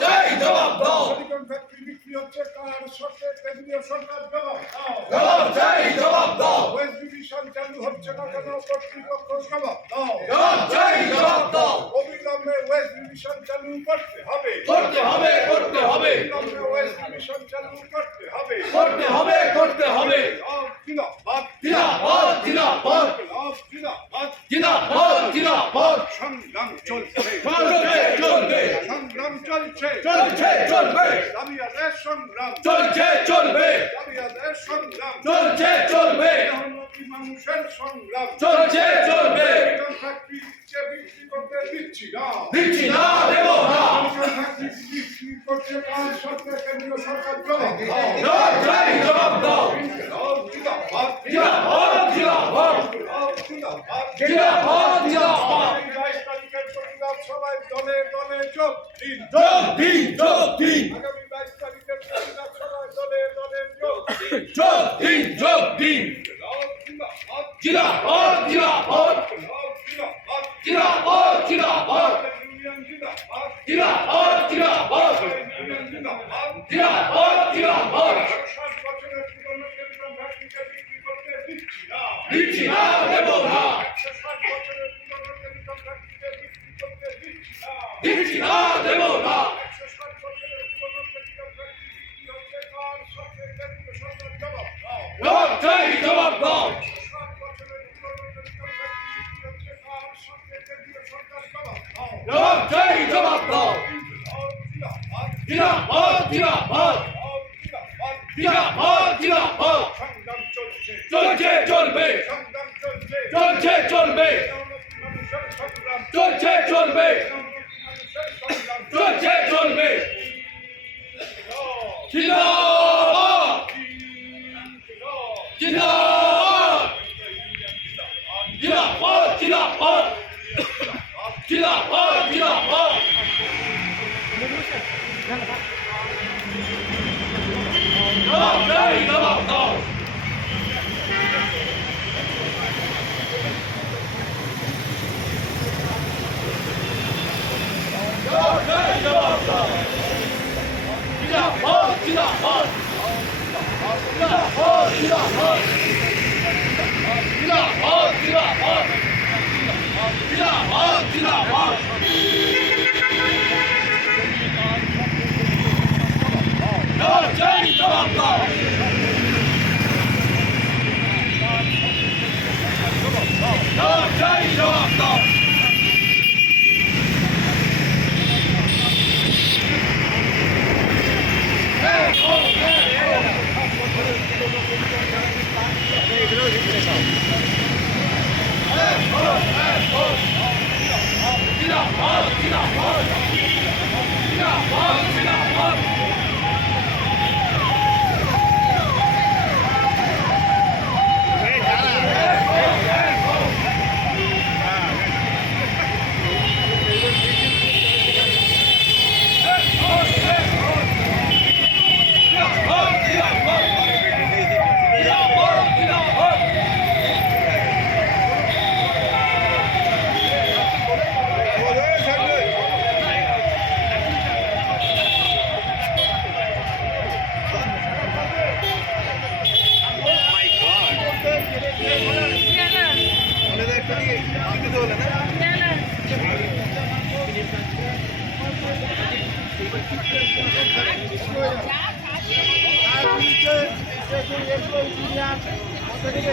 চাই জবাব দাও পলিগন ফ্যাক্টরি বিক্রি হচ্ছে কার শর্তে কেন্দ্রীয় সরকার জবাব দাও জবাব চাই জবাব দাও ওয়েস্ট ডিভিশন চালু হচ্ছে না কেন কর্তৃপক্ষ জবাব দাও জবাব চাই জবাব দাও অবিলম্বে ওয়েস্ট ডিভিশন চালু করতে হবে করতে হবে করতে হবে অবিলম্বে ওয়েস্ট ডিভিশন চালু করতে হবে করতে হবে করতে হবে জিন্দাবাদ জিন্দাবাদ জিন্দাবাদ জিন্দাবাদ জিন্দাবাদ জিন্দাবাদ সংগ্রাম চলছে চলছে চলবে সংগ্রাম চলছে চলছে চলবে দাবি আদায়ের সংগ্রাম চলছে চলবে দাবি আদায়ের সংগ্রাম চলছে চলবে মেহনতি মানুষের সংগ্রাম চলছে চলবে পলিগন ফ্যাক্টরিকে বিক্রি করতে দিচ্ছি না দিচ্ছি না দেব না পলিগন ফ্যাক্টরি বিক্রি করতে কার শর্তে কেন্দ্রীয় সরকার জবাব দাও জবাব চাই জবাব দাও জিন্দাবাদ জিন্দাবাদ জিন্দাবাদ জিন্দাবাদ জিন্দাবাদ জিন্দাবাদ 22 তারিখের প্রতিবাদ সভায় দলে দলে যোগ দিন যোগ দিন যোগ দিন আগামী 22 তারিখের প্রতিবাদ সভায় দলে দলে যোগ দিন যোগ দিন যোগ দিন জিন্দাবাদ জিন্দাবাদ জিন্দাবাদ জিন্দাবাদ জিন্দাবাদ জিন্দাবাদ ইউনিয়ন জিন্দাবাদ জিন্দাবাদ জিন্দাবাদ ইউনিয়ন জিন্দাবাদ জিন্দাবাদ জিন্দাবাদ 60 বছরের পুরনো কেন্দ্র ফ্যাক্টরিকে বিক্রি করতে দিচ্ছি না দিচ্ছি না দেব না 60 বছরের পুরনো কেন্দ্র ফ্যাক্টরিকে বিক্রি করতে দিচ্ছি না দিচ্ছি না দেব না 60 বছরের পুরনো কেন্দ্র ফ্যাক্টরি বিক্রি হচ্ছে কার শর্তে কেন্দ্রীয় সরকার জবাব দাও জবাব চাই জবাব দাও 60 বছরের পুরনো কেন্দ্র ফ্যাক্টরি বিক্রি হচ্ছে কার শর্তে কেন্দ্রীয় সরকার জবাব দাও জবাব চাই জবাব দাও জিন্দাবাদ জিন্দাবাদ জিন্দাবাদ জিন্দাবাদ জিন্দাবাদ জিন্দাবাদ সংগ্রাম চলছে চলছে চলবে সংগ্রাম চলছে চলছে চলবে মানুষের সংগ্রাম চলছে চলবে মানুষের সংগ্রাম চলছে চলবে জিন্দাবাদ জিন্দাবাদ জিন্দাবাদ জিন্দাবাদ জিন্দাবাদ জিন্দাবাদ জবাব চাই জবাব দাও জবাব চাই জবাব দাও জিন্দাবাদ জিন্দাবাদ জিন্দাবাদ জিন্দাবাদ জিন্দাবাদ জিন্দাবাদ জিন্দাবাদ জিন্দাবাদ জবাব চাই জবাব দাও জবাব চাই জবাব দাও জিন্দাবাদ জিন্দাবাদ জিন্দাবাদ জিন্দাবাদ আপনাদের